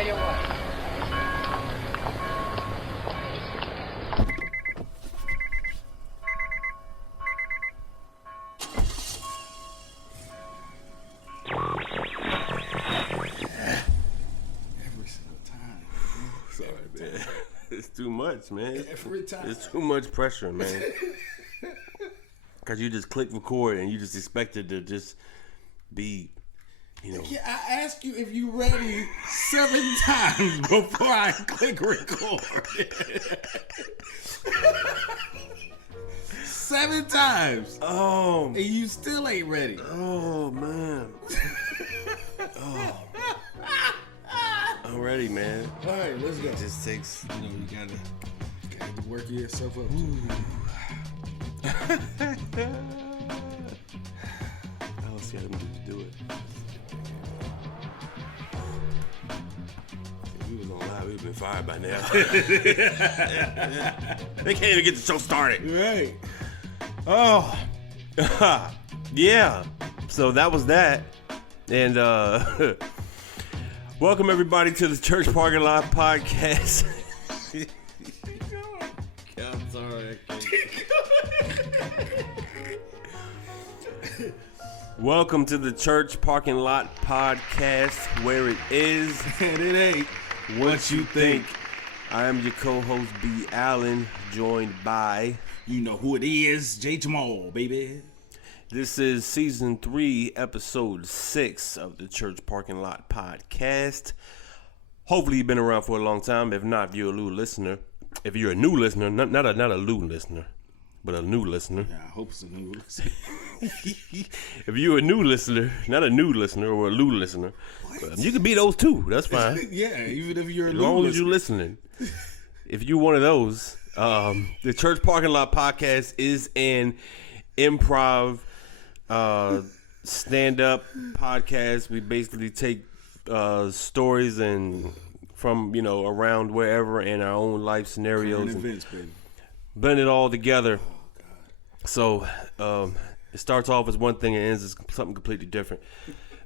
tell you what. Every single time. Sorry, man. It's too much, man. Every time. It's too much pressure, man. Because you just click record and you just expect it to just be, you know. Yeah, I asked you if you ready 7 times before I click record. 7 times. Oh. And you still ain't ready. Oh, man. Oh. I'm ready, man. All right, let's go. It just takes, You know, you gotta work yourself up. I don't see how them dudes do it. If we was on live, we'd been fired by now. They can't even get the show started. Right. Oh, yeah. So that was that. And welcome everybody to the Church Parking Lot Podcast. I'm sorry. Welcome to the Church Parking Lot Podcast, where it is And it ain't what you think. I am your co-host B. Allen, joined by. You know who it is, J. Jamal, baby. This is season 3, episode 6 of the Church Parking Lot Podcast. Hopefully you've been around for a long time. If not, if you're a new listener. If you're a new listener, not a new listener, but a new listener. Yeah, I hope it's a new listener. If you're a new listener, not a new listener or a new listener, you can be those too. That's fine. Yeah, even if you're a As new long as listener. you're listening. If you're one of those, the Church Parking Lot Podcast is an improv stand-up podcast. We basically take stories and from, you know, around wherever in our own life scenarios Current and events, baby. blend it all together. So it starts off as one thing and ends as something completely different.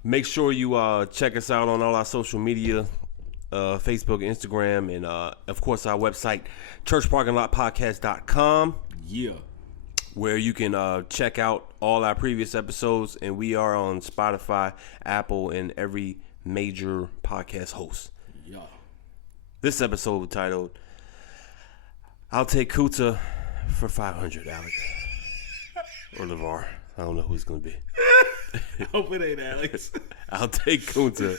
Make sure you check us out on all our social media, Facebook, Instagram, and of course our website, churchparkinglotpodcast.com. Yeah. Where you can check out all our previous episodes, and we are on Spotify, Apple, and every major podcast host. Yeah. This episode titled, I'll Take Kunta for 500, Alex. Or LeVar. I don't know who it's going to be. Hope it ain't Alex. I'll take Kunta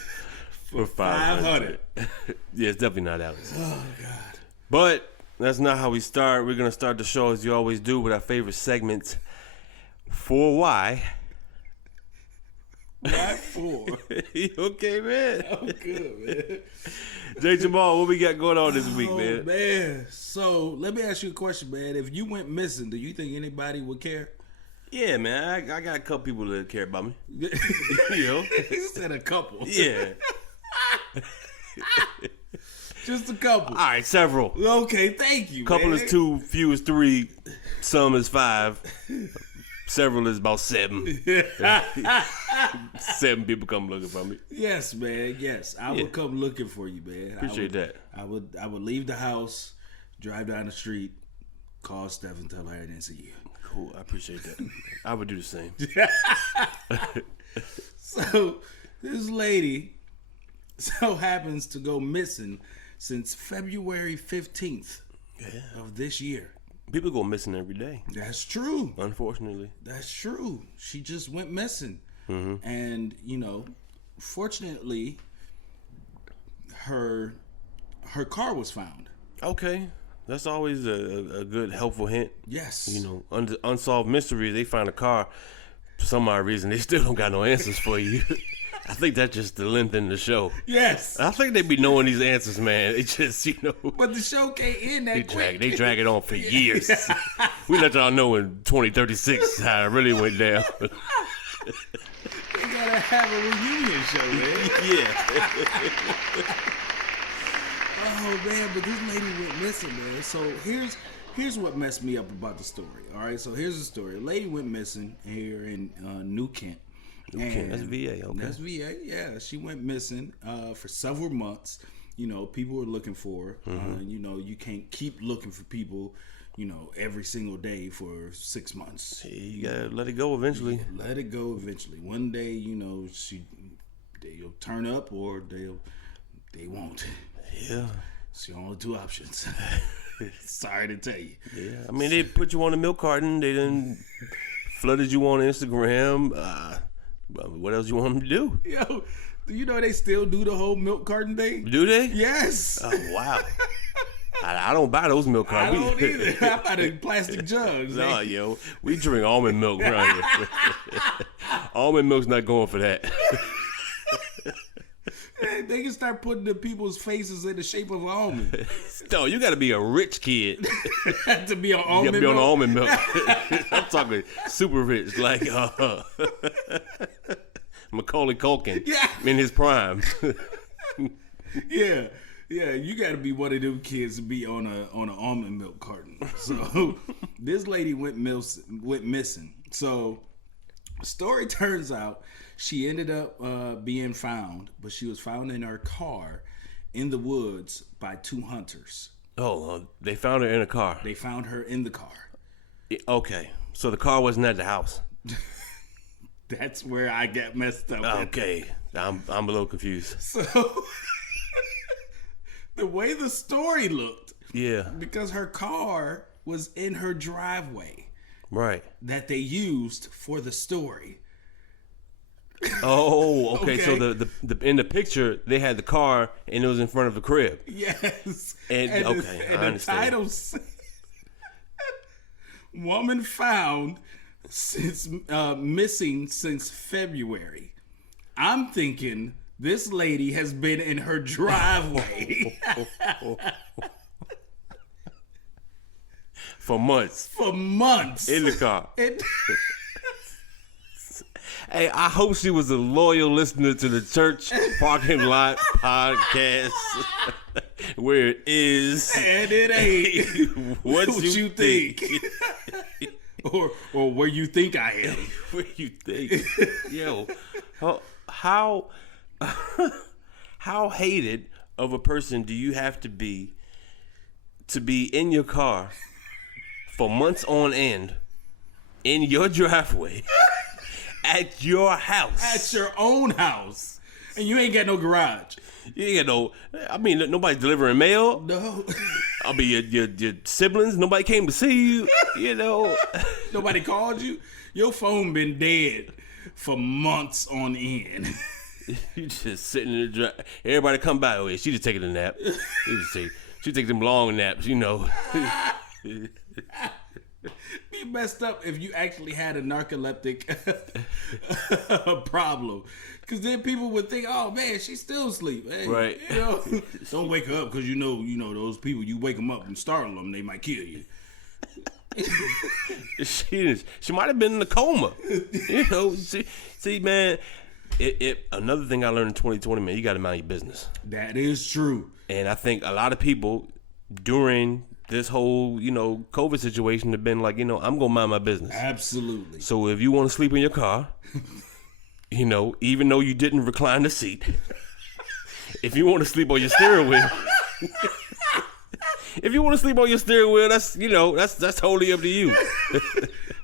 for 500. Yeah, it's definitely not Alex. Oh, God. But that's not how we start. We're going to start the show as you always do with our favorite segment, For Why. Not 4. You okay, man? I'm good, man. J. Jamal, what we got going on this week, man? Man. So, let me ask you a question, man. If you went missing, do you think anybody would care? Yeah, man. I got a couple people that care about me. You know? He said a couple. Yeah. Just a couple. All right, several. Okay, thank you, Couple man. is 2, few is 3, some is 5. Several is about 7. 7 people come looking for me. Yes, man. Yes, I would come looking for you, man. Appreciate that. I would leave the house, drive down the street, call Steph and tell her I didn't see you. Cool, I appreciate that. I would do the same. So this lady so happens to go missing since February 15th of this year. People go missing every day, That's true. unfortunately. That's true. She just went missing. Mm-hmm. And, you know, fortunately, her car was found. Okay, that's always a good, helpful hint. Yes. You know, unsolved mysteries, they find a car. For some odd reason, they still don't got no answers for you. I think that's just the length in the show. Yes. I think they be knowing these answers, man. They just, you know. But the show can't end that quick. They drag it on for years. We let y'all know in 2036 how it really went down. They gotta have a reunion show, man. Yeah. Oh man, but this lady went missing, man. So here's what messed me up about the story. All right, so here's the story. A lady went missing here in New Kent. Okay, that's VA, okay. That's VA, yeah. She went missing for several months. people are looking for her. You can't keep looking for people, every single day for 6 months. You gotta let it go eventually. Let it go eventually. One day, they'll turn up or they won't. Yeah. It's the only two options. Sorry to tell you. Yeah. I mean, they put you on a milk carton. They done flooded you on Instagram. What else you want them to do? Yo, do you know they still do the whole milk carton thing? Do they? Yes. Oh, wow. I don't buy those milk cartons. I don't either. I buy the plastic jugs. No, yo, we drink almond milk around here. Almond milk's not going for that. They can start putting the people's faces in the shape of an almond. No, you got to be a rich kid to be on almond milk. You got to be on almond milk. I'm talking super rich, like Macaulay Culkin in his prime. Yeah, you got to be one of them kids to be on an almond milk carton. So this lady went missing. So story turns out she ended up being found, but she was found in her car in the woods by two hunters. Oh, they found her in a car. They found her in the car. Okay, so the car wasn't at the house. That's where I got messed up. Okay, I'm a little confused. So the way the story looked, because her car was in her driveway, right? That they used for the story. Oh, okay. So the in the picture they had the car and it was in front of the crib. Yes. And I understand. The title said, "Woman found missing since February." I'm thinking this lady has been in her driveway for months. For months in the car. Hey, I hope she was a loyal listener to the Church Parking Lot podcast. Where it is. And it ain't. What you think? or where you think I am. Where you think. Yo, how hated of a person do you have to be in your car for months on end in your driveway? At your house. At your own house. And you ain't got no garage. You ain't got no... I mean, nobody's delivering mail. No. I mean, your siblings, nobody came to see you, Nobody called you. Your phone been dead for months on end. You just sitting in the drive. Everybody come by. Oh, yeah, she just taking a nap. She take them long naps, Be messed up if you actually had a narcoleptic problem, because then people would think, "Oh man, she's still asleep." Hey, right? Don't wake her up, because you know those people. You wake them up and startle them, they might kill you. She might have been in a coma. See, man. Another thing I learned in 2020, man, you got to mind your business. That is true. And I think a lot of people during this whole, COVID situation have been like, I'm going to mind my business. Absolutely. So if you want to sleep in your car, even though you didn't recline the seat, if you want to sleep on your steering wheel, that's totally up to you.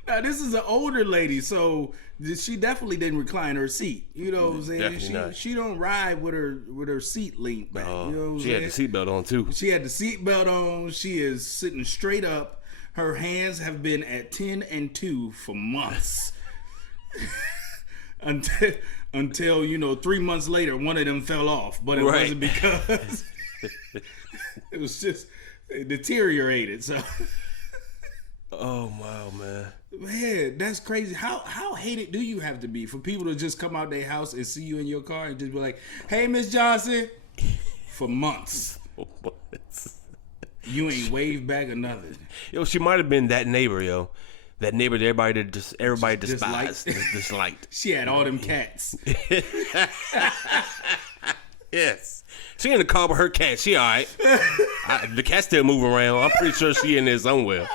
Now, this is an older lady, so she definitely didn't recline her seat. You know what I'm saying? Definitely not. She don't ride with her seat leaned back. You know what I'm she saying? had the seatbelt on too. She had the seatbelt on. She is sitting straight up. Her hands have been at 10 and 2 for months. until 3 months later, one of them fell off. But it wasn't because it was just it deteriorated. So. Oh wow, man. Man, that's crazy. How hated do you have to be for people to just come out their house and see you in your car and just be like, "Hey, Miss Johnson," for months. You ain't waved back or nothing. Yo, she might have been that neighbor, yo. That neighbor that everybody despised. Disliked. She had all them cats. Yes. She in the car with her cat. She all right. The cat still moving around. I'm pretty sure she in there somewhere.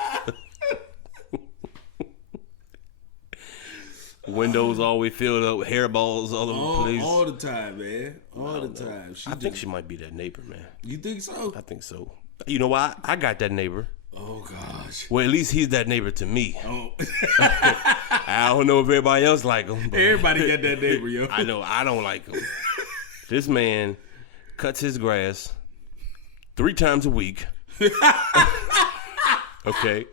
Windows always filled up with hairballs all over the place. All the time, man. All the time. I think she might be that neighbor, man. You think so? I think so. You know why? I got that neighbor. Oh gosh. Well, at least he's that neighbor to me. Oh. I don't know if everybody else like him. But Everybody got that neighbor, yo. I know I don't like him. This man cuts his grass 3 times a week. Okay.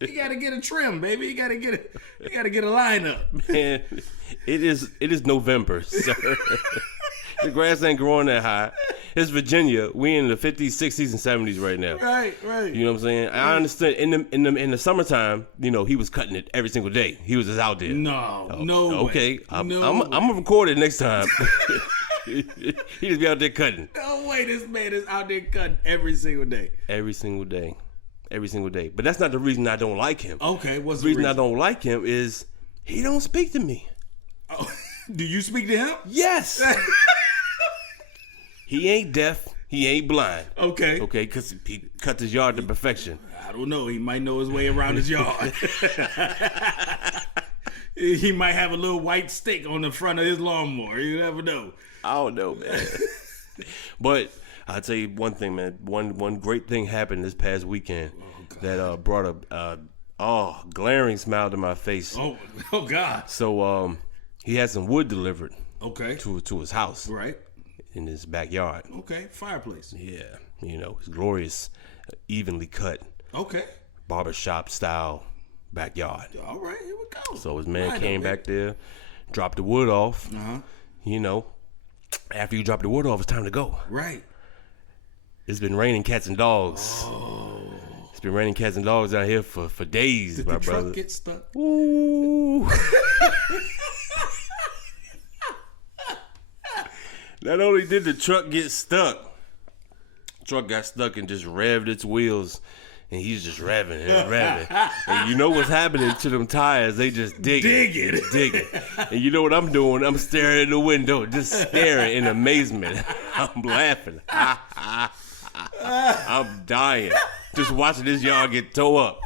You gotta get a trim, baby. You gotta get a lineup. Man, it is November, sir. The grass ain't growing that high. It's Virginia. We in the 50s, 60s, and 70s right now. Right. You know what I'm saying? I understand. In the summertime, you know, he was cutting it every single day. He was just out there. No Okay, way. I'm gonna record it next time. He just be out there cutting. No way, this man is out there cutting every single day. Every single day. But that's not the reason I don't like him. Okay, what's The reason I don't like him is he don't speak to me. Oh, do you speak to him? Yes. He ain't deaf. He ain't blind. Okay, because he cut his yard to perfection. I don't know. He might know his way around his yard. He might have a little white stick on the front of his lawnmower. You never know. I don't know, man. But I'll tell you one thing, man. One great thing happened this past weekend that brought a glaring smile to my face. Oh God. So he had some wood delivered. Okay. To his house. Right. In his backyard. Okay. Fireplace. Yeah. You know, it's glorious, evenly cut. Okay. Barbershop style backyard. All right. Here we go. So his man came back there, dropped the wood off. You know, after you drop the wood off, it's time to go. Right. It's been raining cats and dogs. Oh. It's been raining cats and dogs out here for days, Did my the brother. truck get stuck? Ooh. Not only did the truck get stuck, truck got stuck and just revved its wheels, and he's just revving and revving. And you know what's happening to them tires? They just digging. And you know what I'm doing? I'm staring in the window, just staring in amazement. I'm laughing. I'm dying. Just watching this yard get towed up.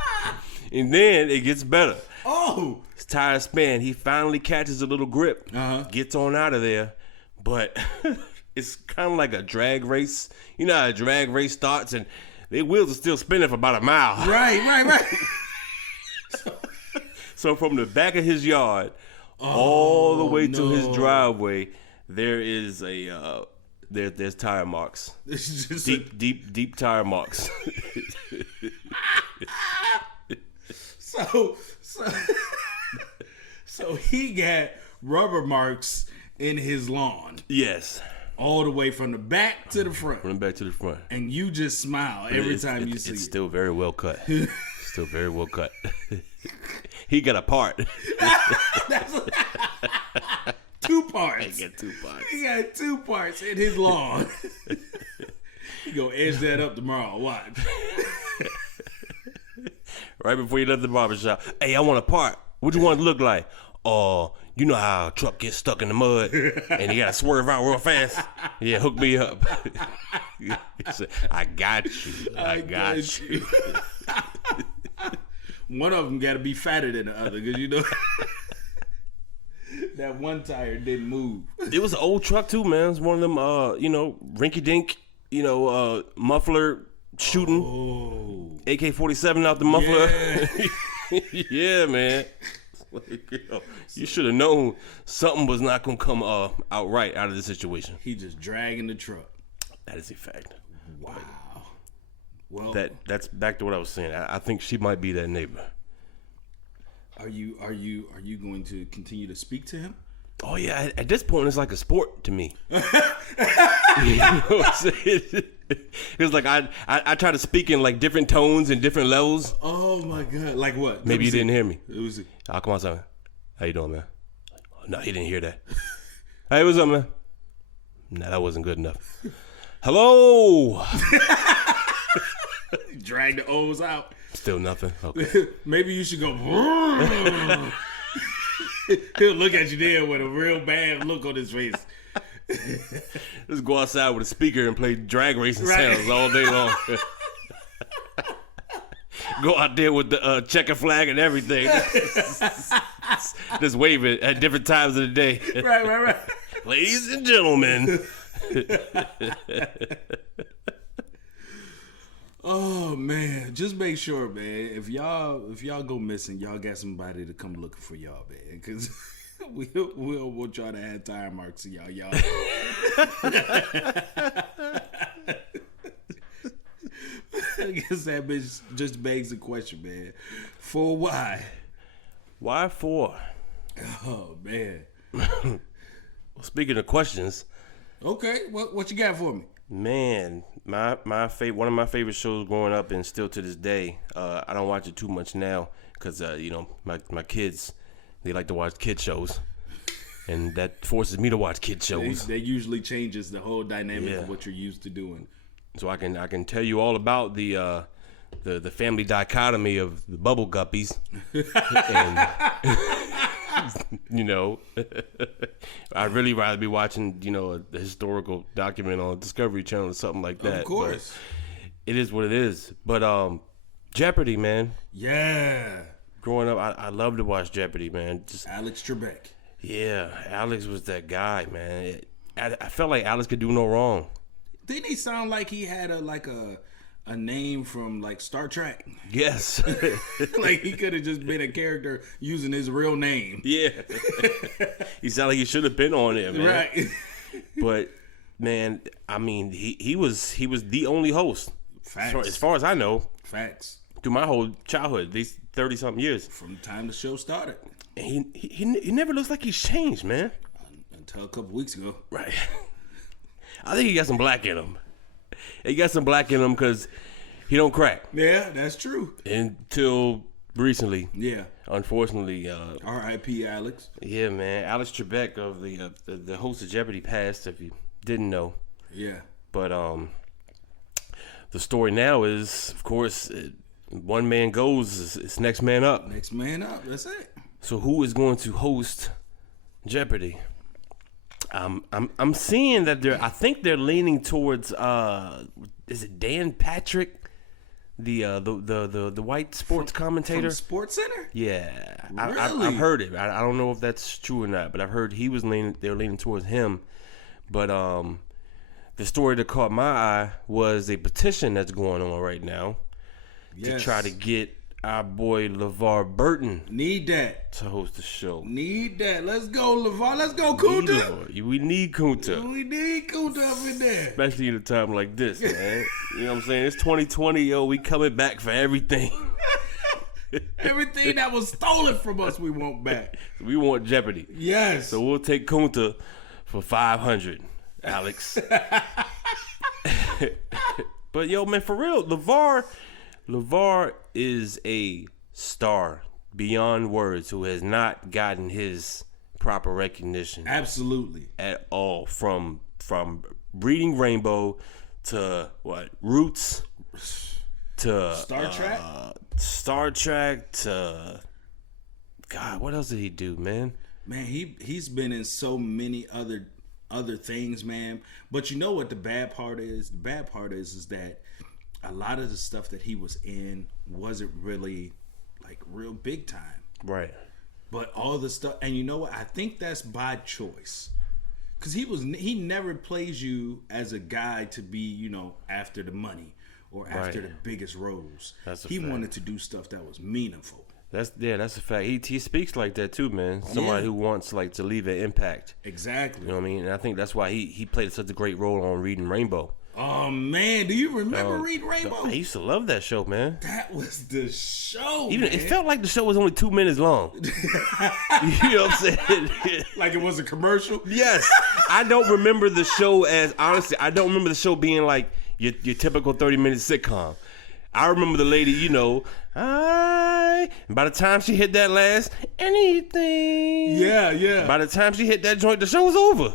And then it gets better. Oh! His tire spin. He finally catches a little grip. Gets on out of there. But it's kind of like a drag race. You know how a drag race starts and their wheels are still spinning for about a mile. Right. So from the back of his yard all the way to his driveway, there is there's tire marks. Deep tire marks. So he got rubber marks in his lawn. Yes. All the way from the back to the front. From the back to the front. And you just smile every time you see it. It's still very well cut. Still very well cut. He got a part. 2 parts. He got 2 parts. He got 2 parts in his lawn. He gonna edge that up tomorrow. Watch. Right before you left the barbershop. Hey, I want a part. What you want it to look like? You know how a truck gets stuck in the mud and you gotta swerve out real fast? Yeah, hook me up. I got you. I got you. One of them gotta be fatter than the other, because you know that one tire didn't move. It was an old truck too, man. It was one of them, rinky dink, muffler shooting. Oh. AK-47 out the muffler. Yeah, yeah, man. You should have known something was not gonna come outright out of the situation. He just dragging the truck. That is a fact. Wow. Well, that's back to what I was saying. I think she might be that neighbor. Are you going to continue to speak to him? Oh yeah. At this point, it's like a sport to me. You know what I'm saying? It's like I try to speak in like different tones and different levels. Oh my God! Like what? Maybe you didn't hear me. It was. Oh, come on, son. How you doing, man? No, he didn't hear that. Hey, what's up, man? Nah, that wasn't good enough. Hello. Drag the O's out. Still nothing. Okay. Maybe you should go. He'll look at you there with a real bad look on his face. Let's go outside with a speaker and play drag racing sounds all day long. Go out there with the checker flag and everything. Just wave it at different times of the day. Right. Ladies and gentlemen. Oh man, just make sure, man. If y'all go missing, y'all got somebody to come looking for y'all, man. Because we'll want y'all to have tire marks in y'all. I guess that bitch just begs the question, man. For why? Why for? Oh man. Well, speaking of questions. Okay, what you got for me? Man, one of my favorite shows growing up, and still to this day, I don't watch it too much now because my kids, they like to watch kid shows, and that forces me to watch kid shows. That usually changes the whole dynamic of what you're used to doing. So I can tell you all about the family dichotomy of the bubble guppies, and I'd really rather be watching a historical document on Discovery Channel or something like that. Of course, but it is what it is. But Jeopardy, man. Yeah. Growing up, I loved to watch Jeopardy, man. Just Alex Trebek. Yeah, Alex was that guy, man. I felt like Alex could do no wrong. Didn't he sound like he had a name from like Star Trek? Yes. Like he could have just been a character using his real name. Yeah. He sounded like he should have been on there, man. Right. But man, I mean, he was the only host. Facts. As far as I know. Facts. Through my whole childhood, these 30-something years. From the time the show started. And he never looks like he's changed, man. Until a couple weeks ago. Right. I think he got some black in him. He got some black in him because he don't crack. Yeah, that's true. Until recently. Yeah. Unfortunately. R.I.P. Alex. Yeah, man. Alex Trebek of the host of Jeopardy passed, if you didn't know. Yeah. But the story now is, of course, one man goes, it's next man up. Next man up. That's it. So who is going to host Jeopardy? I'm seeing that I think they're leaning towards is it Dan Patrick, the white sports commentator from Sports Center? Yeah, Really? I've heard it. I don't know if that's true or not, but I've heard they're leaning towards him. But the story that caught my eye was a petition that's going on right now to try to get our boy LeVar Burton need that to host the show. Need that. Let's go, LeVar. Let's go, Kunta. We need Kunta. We need Kunta up in there. Especially in a time like this, man. You know what I'm saying? It's 2020, yo. We coming back for everything. Everything that was stolen from us, we want back. We want Jeopardy. Yes. So we'll take Kunta for 500, Alex. But yo, man, for real, LeVar is a star beyond words who has not gotten his proper recognition. Absolutely. At all. From Reading Rainbow to Roots to Star Trek to God, what else did he do, man? Man, he's been in so many other things, man. But you know what the bad part is? The bad part is that a lot of the stuff that he was in wasn't really like real big time. Right. But all the stuff, and you know what? I think that's by choice. Cause he never plays you as a guy to be, after the money or after the biggest roles. He wanted to do stuff that was meaningful. That's a fact. He speaks like that too, man. Somebody who wants to leave an impact. Exactly. You know what I mean? And I think that's why he played such a great role on Reading Rainbow. Oh man, do you remember Reading Rainbow? I used to love that show, man. That was the show. Even it felt like the show was only 2 minutes long. You know what I'm saying? Like it was a commercial? Yes. I don't remember the show I don't remember the show being like your typical 30-minute sitcom. I remember the lady, and by the time she hit that last anything. Yeah. By the time she hit that joint, the show was over.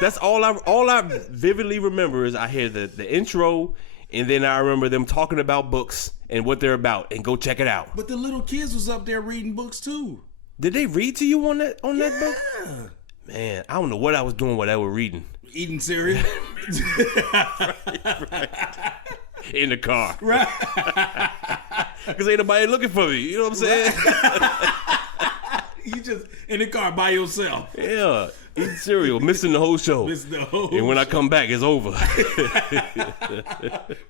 That's all I vividly remember is I hear the intro, and then I remember them talking about books and what they're about, and go check it out. But the little kids was up there reading books too. Did they read to you on that book? Man, I don't know what I was doing while they were reading. Eating cereal. right. in the car. Right. Because ain't nobody looking for me. You know what I'm saying? You just in the car by yourself. Yeah. Eating cereal, missing the whole show. And when I come back, it's over.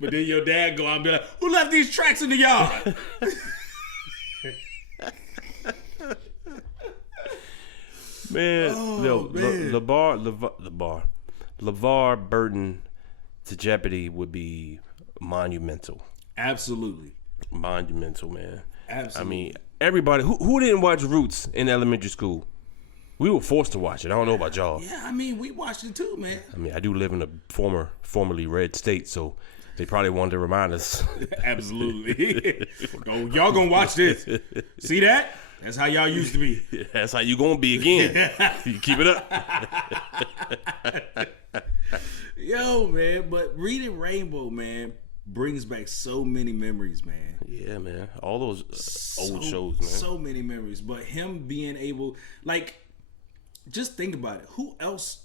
But then your dad go out and be like, who left these tracks in the yard? Man, LeVar Burton to Jeopardy would be monumental. Absolutely. Monumental, man. Absolutely. I mean, everybody who didn't watch Roots in elementary school? We were forced to watch it. I don't know about y'all. Yeah, I mean, we watched it too, man. I mean, I do live in a formerly red state, so they probably wanted to remind us. Absolutely. Y'all gonna watch this. See that? That's how y'all used to be. That's how you gonna be again. You keep it up. Yo, man, but Reading Rainbow, man, brings back so many memories, man. Yeah, man. All those old shows, man. So many memories. But him being able, like, just think about it. Who else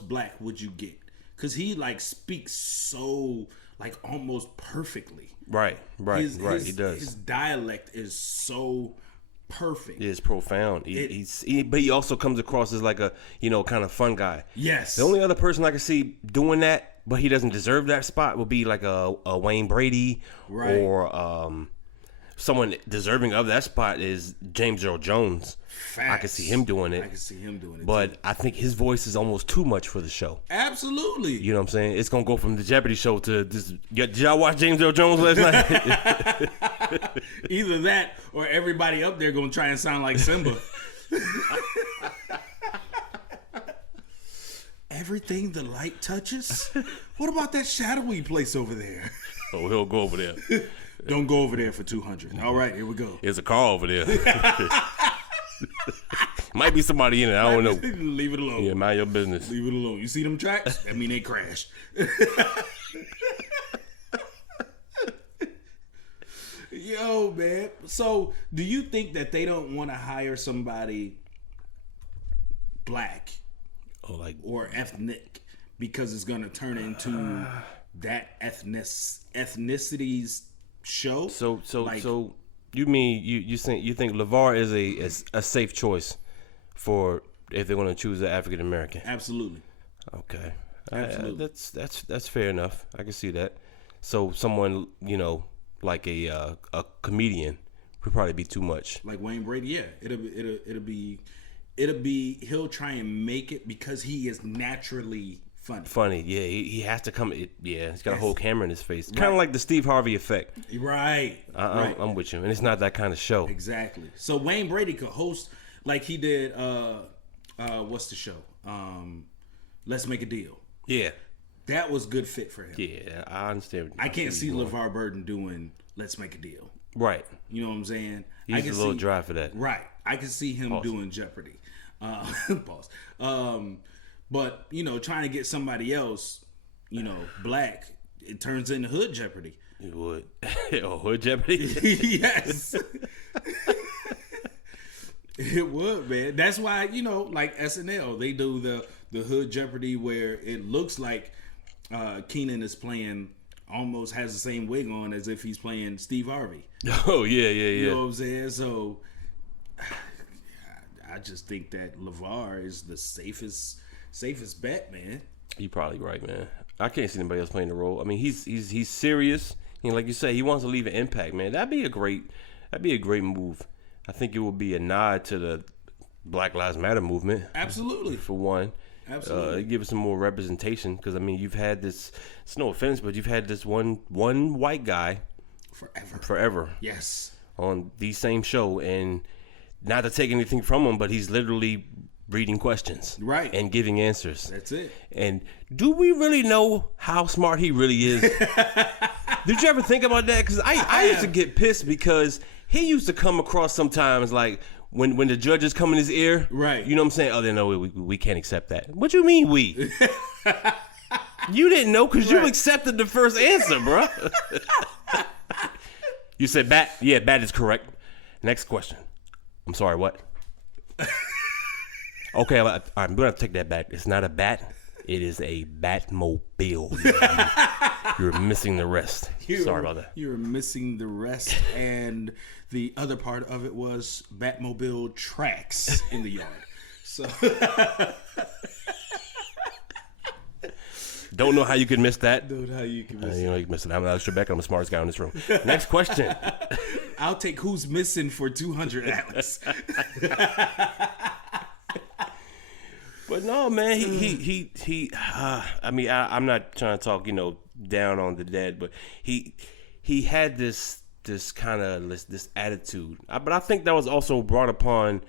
black would you get? Because he, like, speaks so, like, almost perfectly. Right. He does. His dialect is so perfect. It's profound. But he also comes across as like a, kind of fun guy. Yes. The only other person I can see doing that, but he doesn't deserve that spot, would be like a Wayne Brady, right, or someone deserving of that spot is James Earl Jones. Facts. I can see him doing it. But too. I think his voice is almost too much for the show. Absolutely. You know what I'm saying? It's gonna go from the Jeopardy show to this. Did y'all watch James Earl Jones last night? Either that or everybody up there gonna try and sound like Simba. Everything the light touches? What about that shadowy place over there? Oh, he'll go over there. Don't go over there for 200. All right, here we go. There's a car over there. Might be somebody in it. I don't know. Leave it alone. Yeah, mind your business. Leave it alone. You see them tracks? I mean, they crashed. Yo, man. So, do you think that they don't want to hire somebody black or ethnic because it's going to turn into that ethnicity's show? So you mean you think LeVar is a safe choice for if they're going to choose an African American? Absolutely. Okay. Absolutely. That's fair enough. I can see that. So someone, like a comedian would probably be too much. Like Wayne Brady, yeah. It'll be he'll try and make it because he is naturally funny. Yeah. He has to come. He's got a whole camera in his face. Right. Kind of like the Steve Harvey effect. Right. I'm with you, and it's not that kind of show. Exactly. So Wayne Brady could host like he did. What's the show? Let's Make a Deal. Yeah. That was good fit for him. Yeah, I understand. I can't see LeVar Burton doing Let's Make a Deal. Right. You know what I'm saying? He's a little dry for that. Right. I can see him doing Jeopardy. Pause. But, trying to get somebody else, black, it turns into Hood Jeopardy. It would. Hood Jeopardy? Yes. It would, man. That's why, like SNL, they do the Hood Jeopardy where it looks like Keenan is playing, almost has the same wig on as if he's playing Steve Harvey. Oh, yeah. You know what I'm saying? So, I just think that LeVar is the safest bet, man. You're probably right, man. I can't see anybody else playing the role. I mean, he's serious. Like you say, he wants to leave an impact, man. That'd be a great move. I think it would be a nod to the Black Lives Matter movement. Absolutely. For one. Absolutely. Give us some more representation, because I mean, you've had this. It's no offense, but you've had this one white guy forever. Yes. On the same show, and not to take anything from him, but he's literally reading questions, right, and giving answers. That's it. And do we really know how smart he really is? Did you ever think about that? Because I used to get pissed because he used to come across sometimes like. When the judges come in his ear, right? You know what I'm saying? Oh, they know we can't accept that. What you mean we? You didn't know because you accepted the first answer, bro. You said bat. Yeah, bat is correct. Next question. I'm sorry, what? Okay, I'm gonna take that back. It's not a bat. It is a Batmobile. You're missing the rest. Sorry about that. You're missing the rest, and the other part of it was Batmobile tracks in the yard. So don't know how you could miss that. Don't know how you can miss You know you can miss it. I'm Alex Trebek. I'm the smartest guy in this room. Next question. I'll take who's missing for 200, Alex. But no, man, he I mean, I'm not trying to talk, down on the dead, but he had this kind of this attitude. But I think that was also brought upon,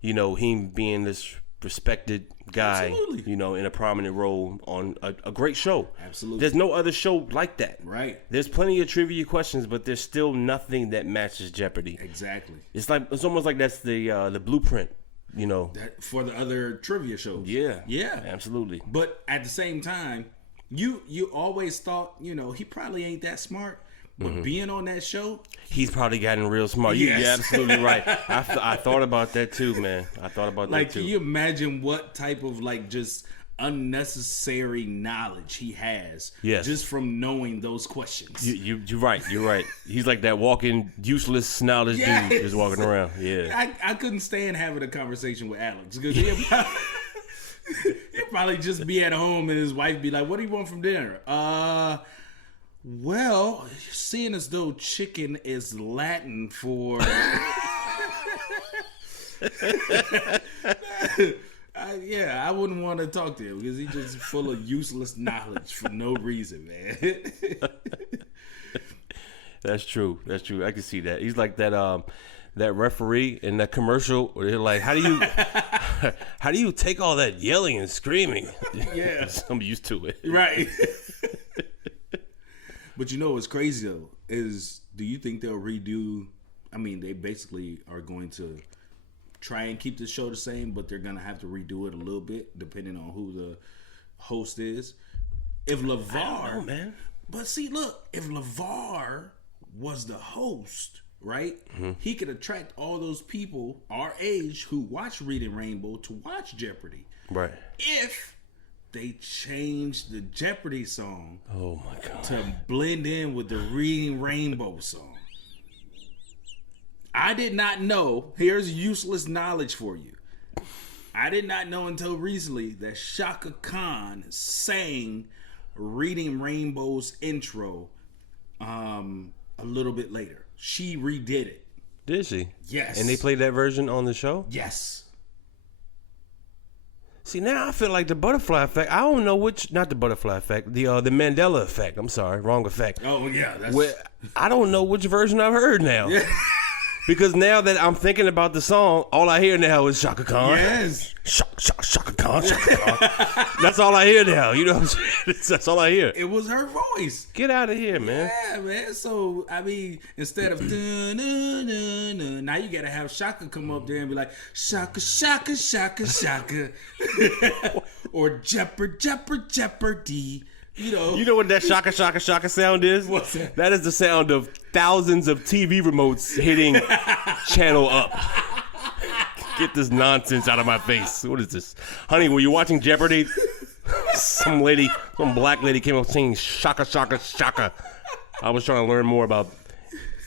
him being this respected guy, Absolutely. In a prominent role on a great show. Absolutely. There's no other show like that. Right. There's plenty of trivia questions, but there's still nothing that matches Jeopardy. Exactly. It's almost like that's the blueprint. That for the other trivia shows. Yeah, absolutely. But at the same time, you always thought, he probably ain't that smart, but being on that show, he's probably gotten real smart. Yes. You're absolutely right. I thought about that too, man. I thought about that too. Can you imagine what type of just unnecessary knowledge he has just from knowing those questions? You're right. You're right. He's like that walking useless knowledge dude just walking around. Yeah. I couldn't stand having a conversation with Alex because he'd probably just be at home and his wife be like, "What do you want from dinner?" Well, seeing as though chicken is Latin for I wouldn't want to talk to him because he's just full of useless knowledge for no reason, man. That's true. I can see that. He's like that referee in that commercial where they're like, how do you take all that yelling and screaming? Yeah. I'm used to it. Right. But what's crazy though is, do you think they'll redo? I mean, they basically are going to try and keep the show the same, but they're gonna have to redo it a little bit depending on who the host is. If LeVar, I don't know, man. But see, look, if LeVar was the host, right? He could attract all those people our age who watch Reading Rainbow to watch Jeopardy. Right. If they changed the Jeopardy song oh my God. to blend in with the Reading Rainbow song. I did not know, here's useless knowledge for you. I did not know until recently that Shaka Khan sang Reading Rainbow's intro a little bit later. She redid it. Did she? Yes. And they played that version on the show? Yes. See, now I feel like the butterfly effect. I don't know not the butterfly effect, the Mandela effect. I'm sorry, wrong effect. Oh yeah, I don't know which version I've heard now. Yeah. Because now that I'm thinking about the song, all I hear now is Shaka Khan. Yes. Shaka Khan. That's all I hear now. You know what I'm saying? That's all I hear. It was her voice. Get out of here, man. Yeah, man. So, I mean, instead of now you got to have Shaka come up there and be like, Shaka, Shaka, Shaka, Shaka. Or Jeopardy. You know what that shaka shaka shaka sound is? What's that? That is the sound of thousands of TV remotes hitting channel up. Get this nonsense out of my face. What is this? Honey, were you watching Jeopardy? Some black lady came up singing shaka shaka shaka. I was trying to learn more about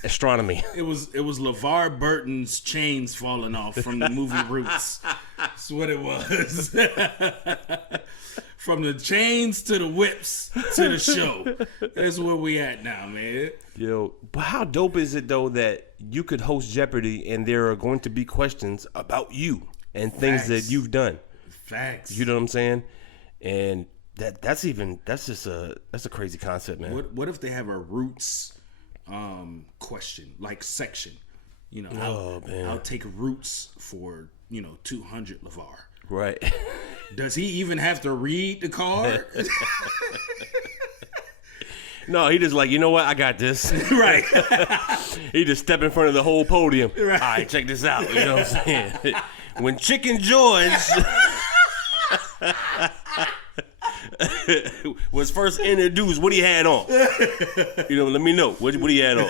astronomy. It was LeVar Burton's chains falling off from the movie Roots. That's what it was. From the chains to the whips to the show. That's where we at now, man. But how dope is it though that you could host Jeopardy and there are going to be questions about you and things that you've done. Facts. You know what I'm saying? And that's a crazy concept, man. What if they have a Roots question, like section? I'll take Roots for 200 LeVar. Right. Does he even have to read the card? No, he just like, you know what? I got this. Right. He just step in front of the whole podium. Right. All right, check this out. You know what I'm saying? When Chicken George was first introduced, what he had on. Let me know. What he had on.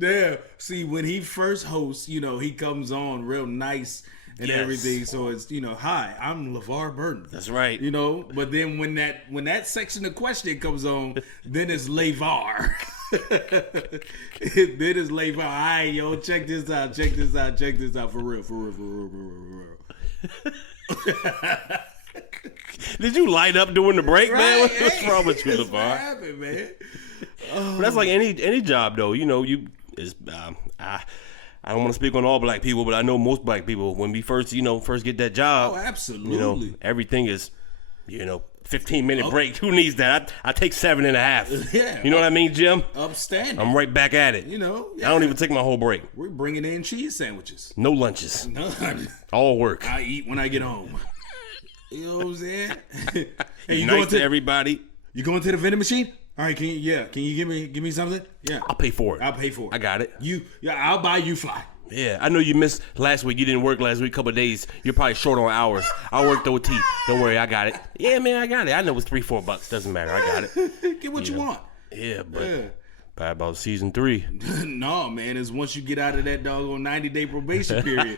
Yeah. See, when he first hosts, he comes on real nice and everything. So it's, hi, I'm LeVar Burton. That's right. But then when that section of question comes on, then it's LeVar. Then it's LeVar. All right, yo, check this out for real. Did you light up during the break, man? Right, What's wrong with you, LeVar? What happened, man? But that's like any job, though. I don't want to speak on all black people, but I know most black people, when we first get that job. Oh, absolutely. Everything is, 15-minute break. Who needs that? I take 7.5. Yeah. You know what I mean, Jim? Upstanding. I'm right back at it. Yeah. I don't even take my whole break. We're bringing in cheese sandwiches. No lunches. None. All work. I eat when I get home. You know what I'm saying? Hey, you nice going to everybody. You going to the vending machine? All right, can you give me something? Yeah. I'll pay for it. I'll pay for it. I got it. I'll buy you fly. Yeah, I know you missed last week. You didn't work last week, a couple of days. You're probably short on hours. I worked OT. Don't worry, I got it. Yeah, man, I got it. I know it's $3-4. Doesn't matter. I got it. Get what you want. Yeah, but by about season 3. No, man, it's once you get out of that doggone 90-day probation period.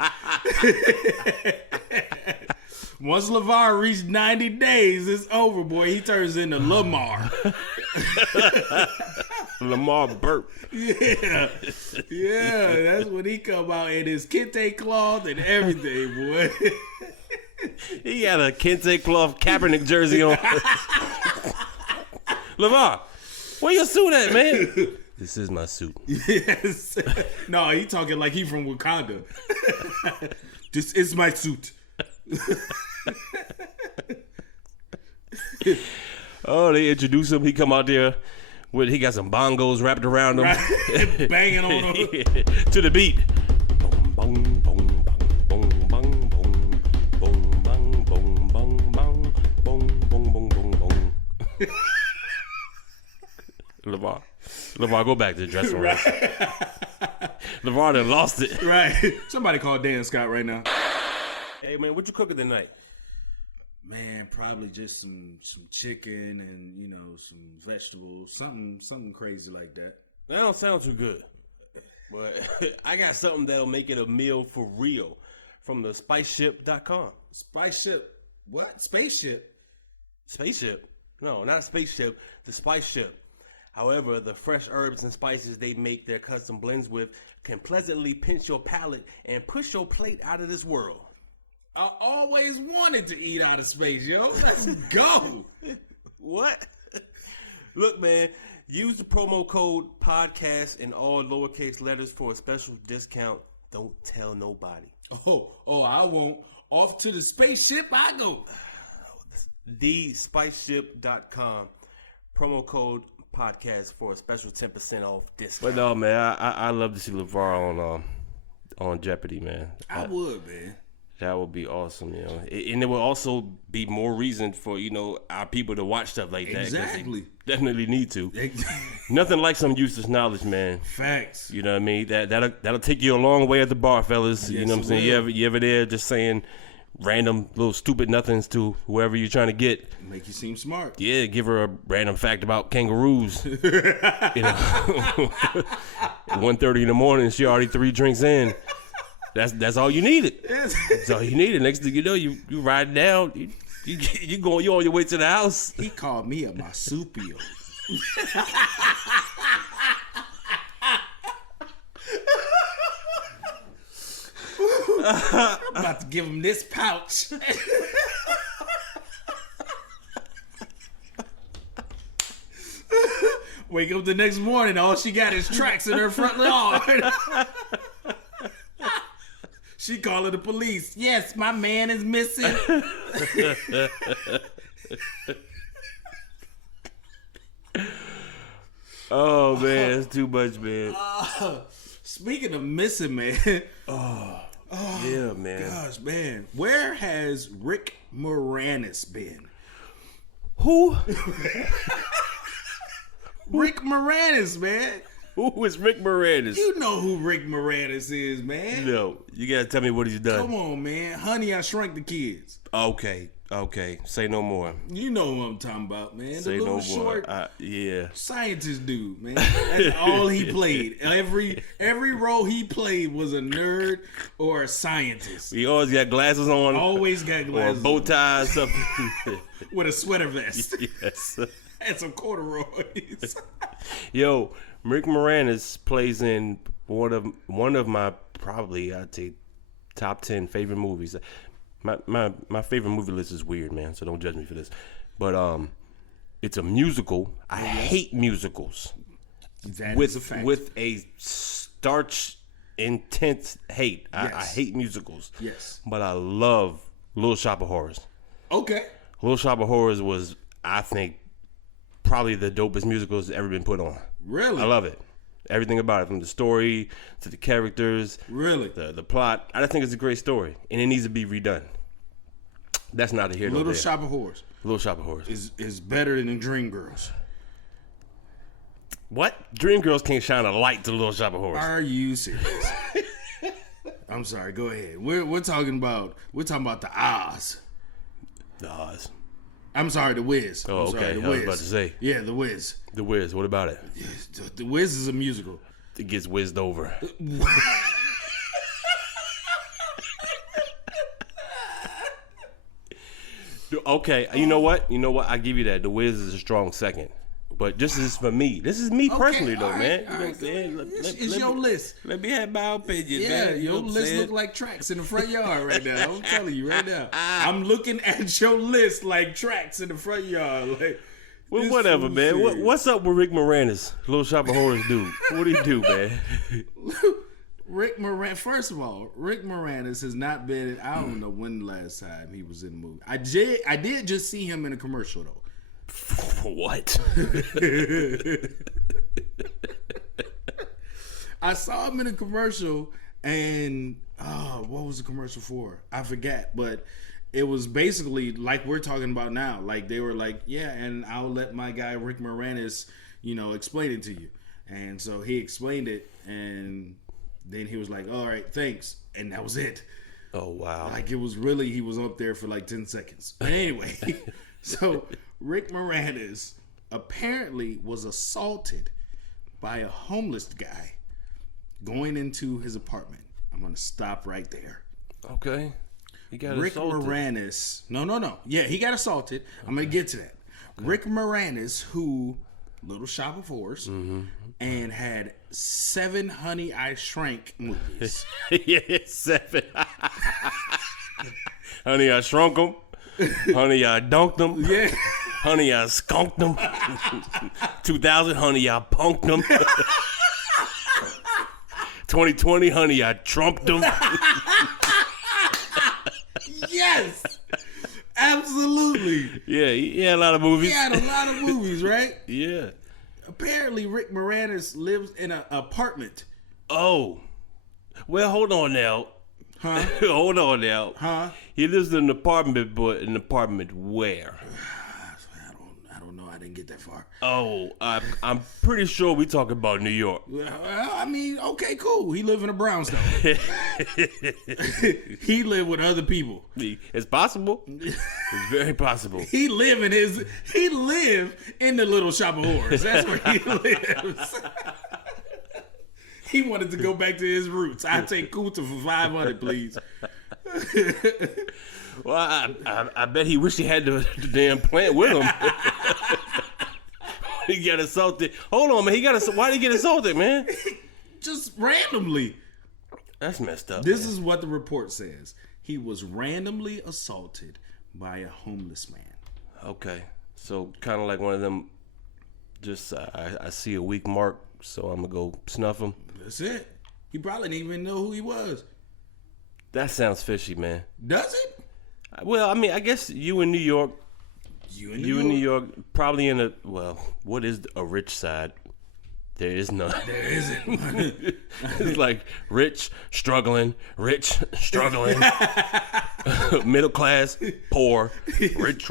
Once LeVar reached 90 days, it's over, boy. He turns into Lamar. Lamar Burp. Yeah, that's when he come out in his kente cloth and everything, boy. He got a kente cloth Kaepernick jersey on. LeVar, where your suit at, man? This is my suit. Yes. No, he talking like he from Wakanda. This is my suit. Oh, they introduce him. He come out there he got some bongos wrapped around him, right. Banging on him to the beat. Boom, boom, boom, boom, boom, boom, boom, boom, boom, boom, boom, boom, boom, boom. LeVar, go back to the dressing room. LeVar done lost it. Right. Somebody call Dan Scott right now. Hey man, what you cooking tonight? Man, probably just some chicken and some vegetables, something crazy like that. That don't sound too good, but I got something that'll make it a meal for real from the spiceship.com. Spaceship? What? Spaceship? Spaceship? No, not a spaceship. The Spice Ship. However, the fresh herbs and spices they make their custom blends with can pleasantly pinch your palate and push your plate out of this world. I always wanted to eat out of space, yo. Let's go. What? Look, man, use the promo code podcast in all lowercase letters for a special discount. Don't tell nobody. Oh, I won't. Off to the spaceship I go. TheSpiceship.com. Promo code podcast for a special 10% off discount. But no, man, I love to see LeVar on Jeopardy, man. I would, man. That would be awesome, and it will also be more reason for our people to watch stuff like that. Exactly, definitely need to. Nothing like some useless knowledge, man. Facts. You know what I mean? That'll take you a long way at the bar, fellas. Yes, you know what I'm saying? You ever there just saying random little stupid nothings to whoever you're trying to get? Make you seem smart. Yeah, give her a random fact about kangaroos. 1:30 in the morning, she already 3 drinks in. That's all you needed. That's all you needed. Next thing you know, you ride down. You on your way to the house. He called me a marsupial. I'm about to give him this pouch. Wake up the next morning, all she got is tracks in her front lawn. She calling the police. Yes, my man is missing. Oh man, it's too much, man. Speaking of missing, man. Yeah, man. Gosh, man. Where has Rick Moranis been? Who? Rick Moranis, man. Who is Rick Moranis? You know who Rick Moranis is, man. No, you gotta tell me what he's done. Come on, man. Honey, I Shrunk the Kids. Okay. Okay, say no more. You know what I'm talking about, man. Say the no little more. short Yeah. scientist dude, man. That's all he played. Every role he played was a nerd or a scientist. He always got glasses on. Always got glasses. Or a bow tie or something. With a sweater vest. Yes. And some corduroys. Yo, Rick Moranis plays in one of my probably, I'd say, top 10 favorite movies. My favorite movie list is weird, man, so don't judge me for this. But it's a musical. I hate musicals. That is a fact. With a starch intense hate. Yes. I hate musicals. Yes. But I love Little Shop of Horrors. Okay. Little Shop of Horrors was, I think, probably the dopest musical that's ever been put on. Really? I love it. Everything about it, from the story to the characters, Really? the plot. I just think it's a great story, and it needs to be redone. That's not a here nor Little there. Shop of Horrors Little Shop of Horrors is better than Dreamgirls. What? Dreamgirls can't shine a light to Little Shop of Horrors. Are you serious? I'm sorry. Go ahead. We're talking about the Oz. The Oz. I'm sorry, the Wiz. Oh, I'm sorry, okay. the I was Wiz. about to say. Yeah, the Wiz. The Wiz. What about it? The Wiz is a musical. It gets whizzed over. Okay, you know what? I give you that. The Wiz is a strong second. But this is for me. This is me personally, though, man. You know what I'm saying? It's your list. Let me have my opinion, Yeah, man. You know your what I'm list saying? look like tracks in the front yard right now. I'm telling you right now. I'm looking at your list like tracks in the front yard. Like, Well, this whatever, fool man. said. What's up with Rick Moranis, Little Shop of Horrors dude? What do he do, man? Rick Moranis. First of all, Rick Moranis has not been. I don't know when the last time he was in a movie. I did just see him in a commercial though. What? I saw him in a commercial, and what was the commercial for? I forgot, but it was basically like we're talking about now. Like they were like, yeah, and I'll let my guy Rick Moranis, explain it to you. And so he explained it, and then he was like, all right, thanks. And that was it. Oh, wow. Like it was really, he was up there for like 10 seconds. But anyway, so Rick Moranis apparently was assaulted by a homeless guy going into his apartment. I'm going to stop right there. Okay. He got Rick assaulted. Moranis. No. Yeah, he got assaulted. Okay. I'm going to get to that. Okay. Rick Moranis, who Little Shop of Horrors, and had 7 Honey, I Shrank movies. Yeah, 7. Honey, I Shrunk them. Honey, I Dunked them. Yeah. Honey, I Skunked them. 2000, Honey, I Punked them. 2020, Honey, I Trumped them. Yes. Absolutely. Yeah, he had a lot of movies. He had a lot of movies, right? Yeah. Apparently, Rick Moranis lives in an apartment. Oh. Well, hold on now. Huh? Hold on now. Huh? He lives in an apartment, but an apartment where? I don't know. I didn't get that far. Oh, I'm pretty sure we talking about New York. Well, I mean, okay, cool. He live in a brownstone. He live with other people. It's possible. It's very possible. He live in the Little Shop of Horrors. That's where he lives. He wanted to go back to his roots. I take Kunta for 500, please. Well, I bet he wish he had the damn plant with him. He got assaulted. Hold on, man. Why did he get assaulted, man? Just randomly. That's messed up. This is what the report says. He was randomly assaulted by a homeless man. Okay. So kind of like one of them, just I see a weak mark, so I'm going to go snuff him. That's it. He probably didn't even know who he was. That sounds fishy, man. Does it? Well, I mean, I guess you in New York. You in New York, probably in a, well, what is a rich side? There is none. There isn't. It's like rich, struggling, middle class, poor, rich,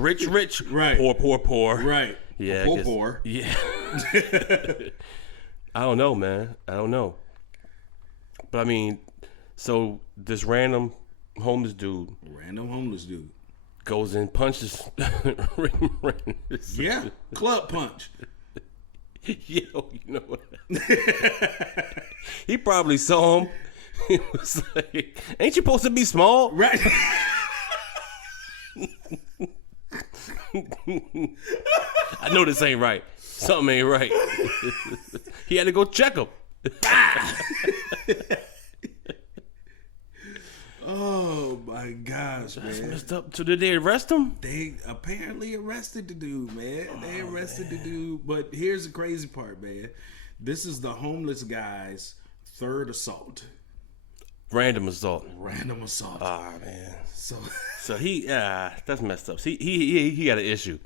right. Poor. Right. Yeah. Poor. Yeah. I don't know, man. I don't know. But I mean, so this random homeless dude. goes in, punches Rick Moranis. Yeah, club punch. Yo, you know what? He probably saw him. He was like, "Ain't you supposed to be small?" Right. I know this ain't right. Something ain't right. He had to go check him. Oh my gosh, That's man. messed up. So did they arrest him? They apparently arrested the dude, man. They arrested the dude. But here's the crazy part, man. This is the homeless guy's third assault. Random assault. Random assault. Ah, man. So he that's messed up. See, he got an issue.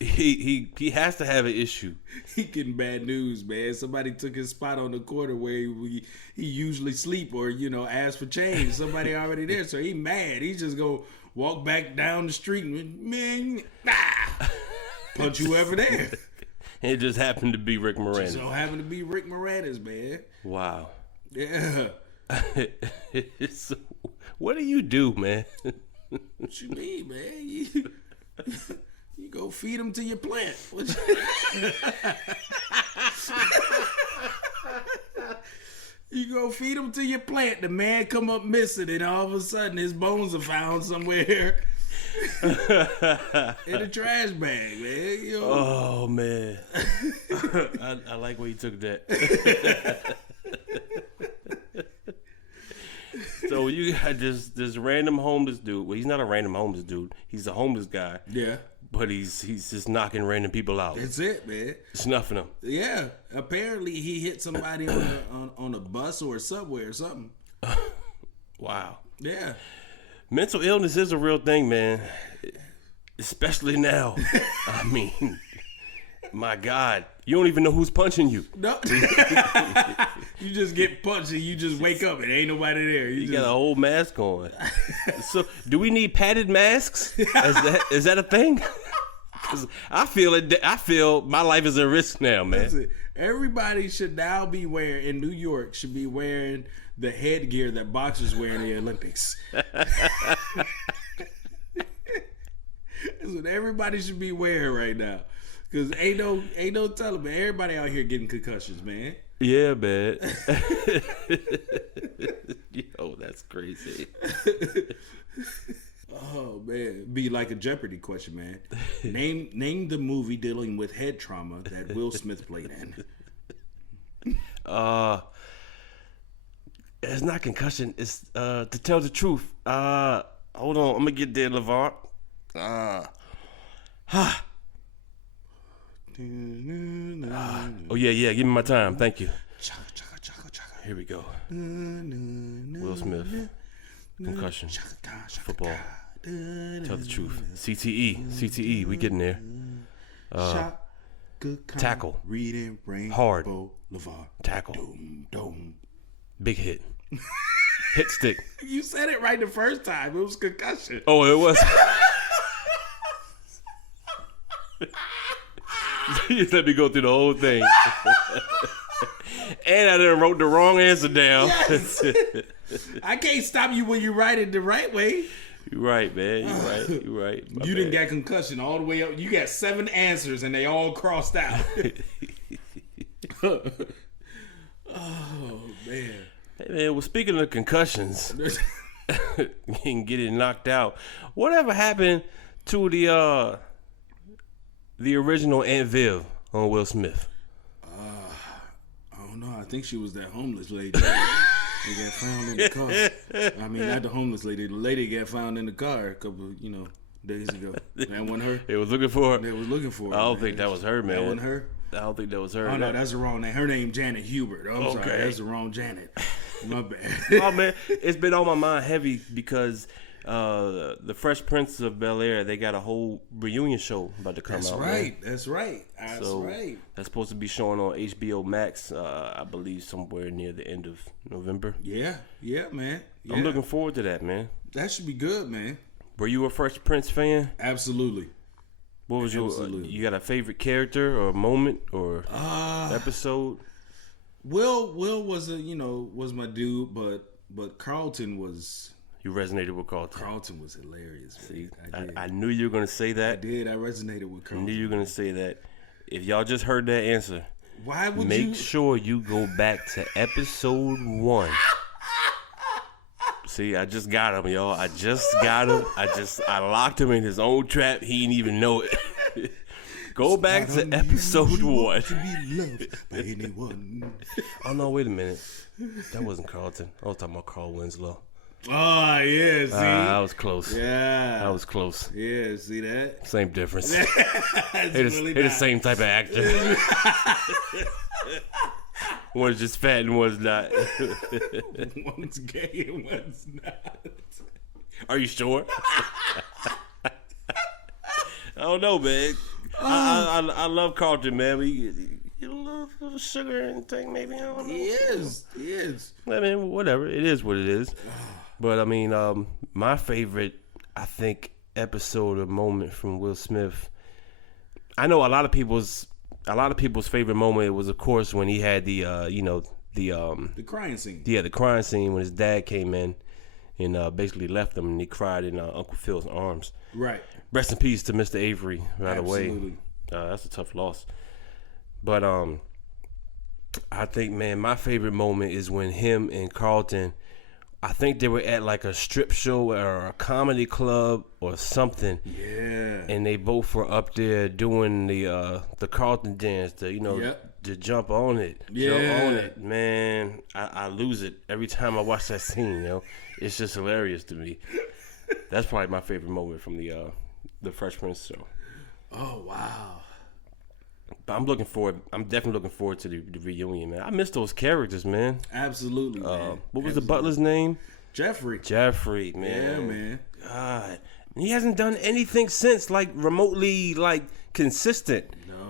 He has to have an issue. he getting bad news, man. Somebody took his spot on the corner where he usually sleep or, ask for change. Somebody already there, so he mad. He just go walk back down the street and, man, punch whoever there. It just happened to be Rick Moranis. So happened to be Rick Moranis, man. Wow. Yeah. So, what do you do, man? What you mean, man? You go feed them to your plant. You go feed them to your plant. The man come up missing, and all of a sudden his bones are found somewhere in a trash bag, man. Oh man, I like where you took that. So you got this random homeless dude. Well, he's not a random homeless dude. He's a homeless guy. Yeah. But he's just knocking random people out. That's it, man. Snuffing them. Yeah. Apparently he hit somebody on a bus or a subway or something. Wow. Yeah. Mental illness is a real thing, man. Especially now. I mean, my God. You don't even know who's punching you. No. You just get punched and you just wake up and ain't nobody there. You got a whole mask on. So, do we need padded masks? Is that a thing? 'Cause I feel my life is at risk now, man. Listen, everybody should now be wearing, in New York, should be wearing the headgear that boxers wear in the Olympics. That's what everybody should be wearing right now. Cause ain't no telling, man. Everybody out here getting concussions, man. Yeah, man. Yo, that's crazy. Oh man, be like a Jeopardy question, man. Name the movie dealing with head trauma that Will Smith played in. It's not concussion. It's to tell the truth. Hold on, I'm gonna get there, LeVar. Oh yeah. Give me my time. Thank you. Here we go. Will Smith. Concussion. Football. Tell the truth. CTE. We getting there. Tackle. Hard. Tackle. Big hit. Hit stick. You said it right the first time. It was concussion. Oh, it was. You just let me go through the whole thing. And I done wrote the wrong answer down. Yes. I can't stop you when you write it the right way. You're right, man. You're right. You didn't get concussion all the way up. You got 7 answers and they all crossed out. Oh, man. Hey, man, well, speaking of concussions and getting knocked out, whatever happened to the original Aunt Viv on Will Smith? I don't know. I think she was that homeless lady. They got found in the car. I mean, not the homeless lady. The lady got found in the car a couple, days ago. That wasn't her. They was looking for her. They was looking for her. I don't think that was her, man. That wasn't her. I don't think that was her. Oh no, that's the wrong name. Her name Janet Hubert. I'm sorry, Okay. that's the wrong Janet. My bad. Oh man, it's been on my mind heavy because the Fresh Prince of Bel-Air, they got a whole reunion show about to come That's out. right. Man. That's right. That's So right. that's supposed to be showing on HBO Max, I believe somewhere near the end of November. Yeah, man. Yeah. I'm looking forward to that, man. That should be good, man. Were you a Fresh Prince fan? Absolutely. What was Absolutely. you got a favorite character or moment or episode? Will was was my dude, but Carlton was You resonated with Carlton. Carlton was hilarious. See, I I knew you were going to say that. I did. I resonated with I Carlton. knew you were going to say that. If y'all just heard that answer, why would make you? sure you go back to episode 1. See, I just got him, y'all. I just got him. I locked him in his own trap. He didn't even know it. Go back to episode 1. To be loved by anyone. Oh no, wait a minute. That wasn't Carlton. I was talking about Carl Winslow. Oh yeah, see, I was close. yeah, I was close. yeah. See that? Same difference. It's They're the same type of actor. One's just fat and one's not. One's gay and one's not. Are you sure? I don't know, man. I love Carlton, man. We get a little sugar intake, maybe. I don't know. He is. I mean, whatever. It is what it is. But I mean, my favorite, I think, episode or moment from Will Smith. I know a lot of people's favorite moment was, of course, when he had the crying scene. Yeah, the crying scene when his dad came in and basically left him, and he cried in Uncle Phil's arms. Right. Rest in peace to Mr. Avery, right Absolutely. away. That's a tough loss. But I think, man, my favorite moment is when him and Carlton, I think they were at like a strip show or a comedy club or something. Yeah. And they both were up there doing the Carlton dance, to jump on it. Yeah. Jump on it. Man, I lose it every time I watch that scene, It's just hilarious to me. That's probably my favorite moment from the Fresh Prince show. Oh wow. But I'm definitely looking forward to the reunion, man. I miss those characters, man. Absolutely, man. What was the butler's name? Jeffrey. Jeffrey, man. Yeah, man. God. He hasn't done anything since, like, remotely, like, consistent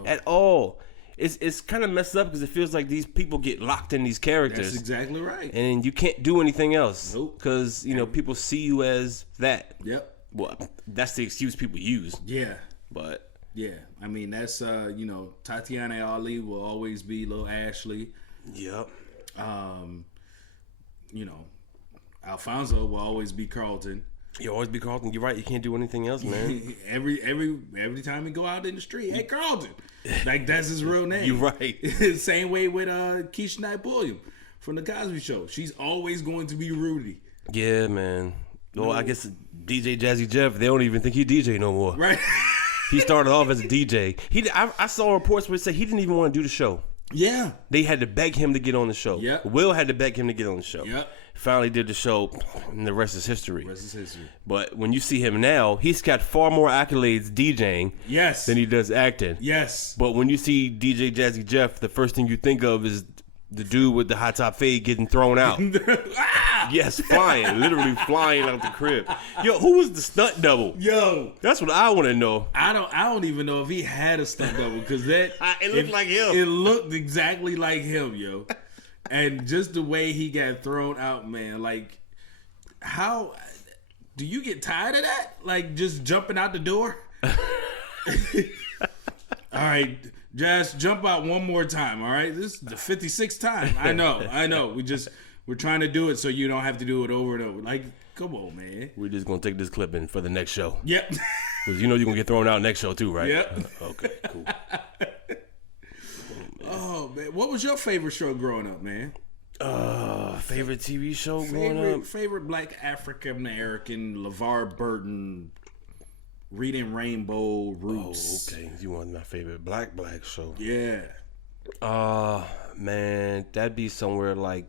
at all. It's kind of messed up because it feels like these people get locked in these characters. That's exactly right. And you can't do anything else. Nope. Because, people see you as that. Yep. Well, that's the excuse people use. Yeah. But... yeah, I mean, that's, Tatiana Ali will always be Lil Ashley. Yep. Alfonso will always be Carlton. You always be Carlton. You're right. You can't do anything else, man. every time we go out in the street, hey, Carlton. Like, that's his real name. You're right. Same way with Keisha Knight Pulliam from The Cosby Show. She's always going to be Rudy. Yeah, man. Well, I guess DJ Jazzy Jeff, they don't even think he DJ no more. Right. He started off as a DJ. I saw reports where it said he didn't even want to do the show. Yeah. They had to beg him to get on the show. Yep. Will had to beg him to get on the show. Yep. Finally did the show, and the rest is history. History. But when you see him now, he's got far more accolades DJing than he does acting. Yes. But when you see DJ Jazzy Jeff, the first thing you think of is the dude with the high top fade getting thrown out. Yes, flying, literally flying out the crib. Yo, who was the stunt double? Yo, that's what I want to know. I don't even know if he had a stunt double because that it looked like him. It looked exactly like him, yo. And just the way he got thrown out, man. Like, how do you get tired of that? Like, just jumping out the door. All right. Just jump out one more time, all right? This is the 56th time. I know. We're trying to do it so you don't have to do it over and over. Like, come on, man. We're just going to take this clip in for the next show. Yep. Because you're going to get thrown out next show too, right? Yep. Okay, cool. Oh, man. What was your favorite show growing up, man? Favorite TV show growing up? Favorite Black African-American, LeVar Burton, Reading Rainbow, Roots. Oh, okay. You want my favorite black show? Yeah. Man, that'd be somewhere like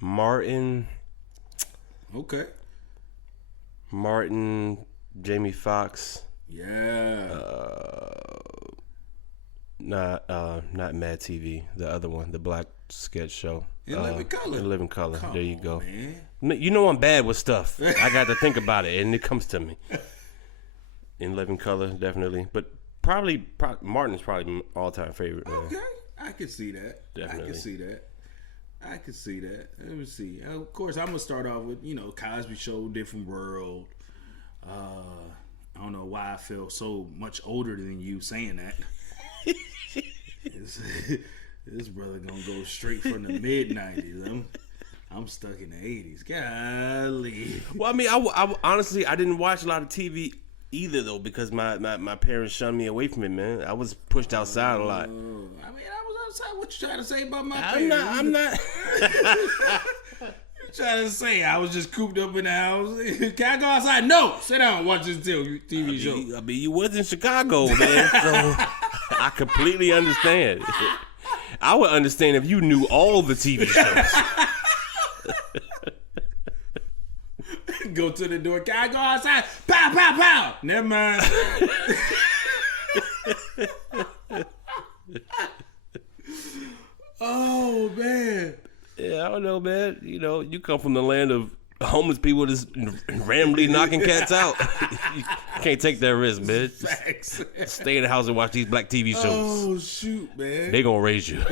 Martin. Okay. Martin, Jamie Foxx. Yeah. Not Mad TV. The other one, the black sketch show. In Living Color. In Living Color. Come there you on, go. Man. You know I'm bad with stuff. I got to think about it, and it comes to me. In Living Color, definitely. But probably Martin's probably my all-time favorite. Man. Okay. I can see that. Definitely. I can see that. Let me see. Of course, I'm going to start off with, Cosby Show, Different World. I don't know why I feel so much older than you saying that. This brother going to go straight from the mid-90s. I'm stuck in the 80s. Golly. Well, I mean, I honestly, I didn't watch a lot of TV either, though, because my parents shunned me away from it, man. I was pushed outside a lot. I mean, I was outside. What you trying to say about my I'm parents? not. Trying to say I was just cooped up in the house. Can I go outside? No, sit down and watch this TV show. I mean, you was in Chicago, man, so I completely understand. I would understand if you knew all the TV shows. Go to the door. Can I go outside? Pow, pow, pow. Never mind. Oh, man. Yeah, I don't know, man. You know, you come from the land of homeless people just randomly knocking cats out. You can't take that risk, man. Facts. Stay in the house and watch these black TV shows. Oh, shoot, man. They gonna raise you.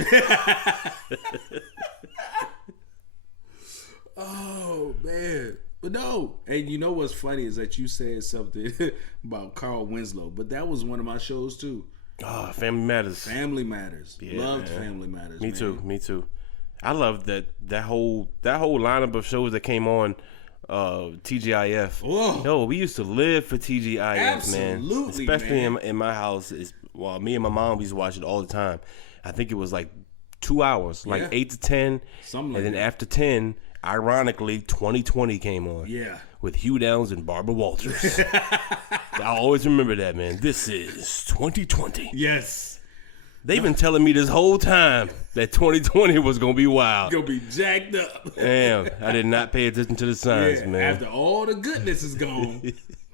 Oh, man. But no. And you know what's funny is that you said something about Carl Winslow, but that was one of my shows, too. Oh, Family Matters. Family Matters. Yeah, Loved man. Family Matters. Me man. too. I love that whole lineup of shows that came on TGIF. Whoa. Yo, we used to live for TGIF, Absolutely, man. Especially man. in my house. Me and my mom we used to watch it all the time. I think it was like 2 hours, like 8 to 10. Something like and then that. after 10, ironically, 2020 came on. Yeah. With Hugh Downs and Barbara Walters. I always remember that, man. This is 2020. Yes. They've been telling me this whole time that 2020 was going to be wild. Gonna be jacked up. Damn, I did not pay attention to the signs, man. After all the goodness is gone,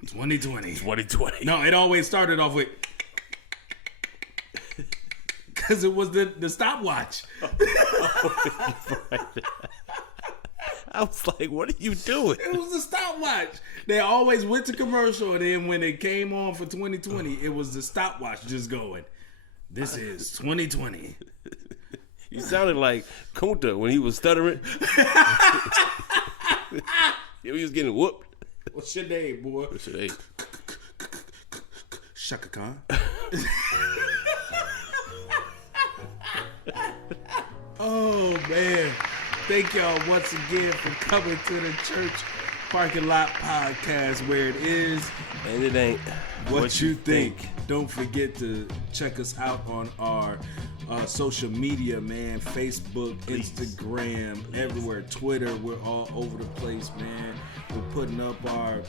2020. 2020. No, it always started off with, because it was the stopwatch. I was like, what are you doing? It was the stopwatch. They always went to commercial, and then when it came on for 2020, it was the stopwatch just going. This is 2020. You sounded like Kunta when he was stuttering. He was getting whooped. What's your name, boy? What's your name? Shaka Khan. Oh, man. Thank y'all once again for coming to the Church Parking Lot Podcast, where it is And it ain't what you think. Don't forget to check us out on our social media, man. Facebook, Please. Instagram, everywhere. Twitter, we're all over the place, man. We're putting up our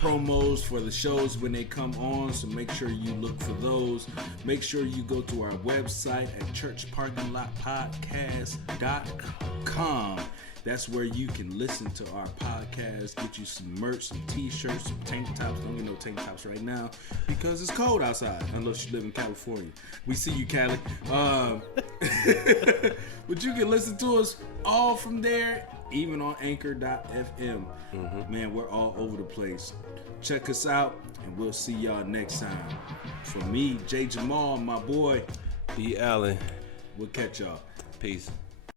promos for the shows when they come on, so make sure you look for those. Make sure you go to our website at churchparkinglotpodcast.com. That's where you can listen to our podcast, get you some merch, some t-shirts, some tank tops. Don't get no tank tops right now because it's cold outside, unless you live in California. We see you, Cali. But you can listen to us all from there, even on anchor.fm. Man, we're all over the place. Check us out, and we'll see y'all next time. For me, Jay Jamal, my boy, B. Allen. we'll catch y'all. Peace.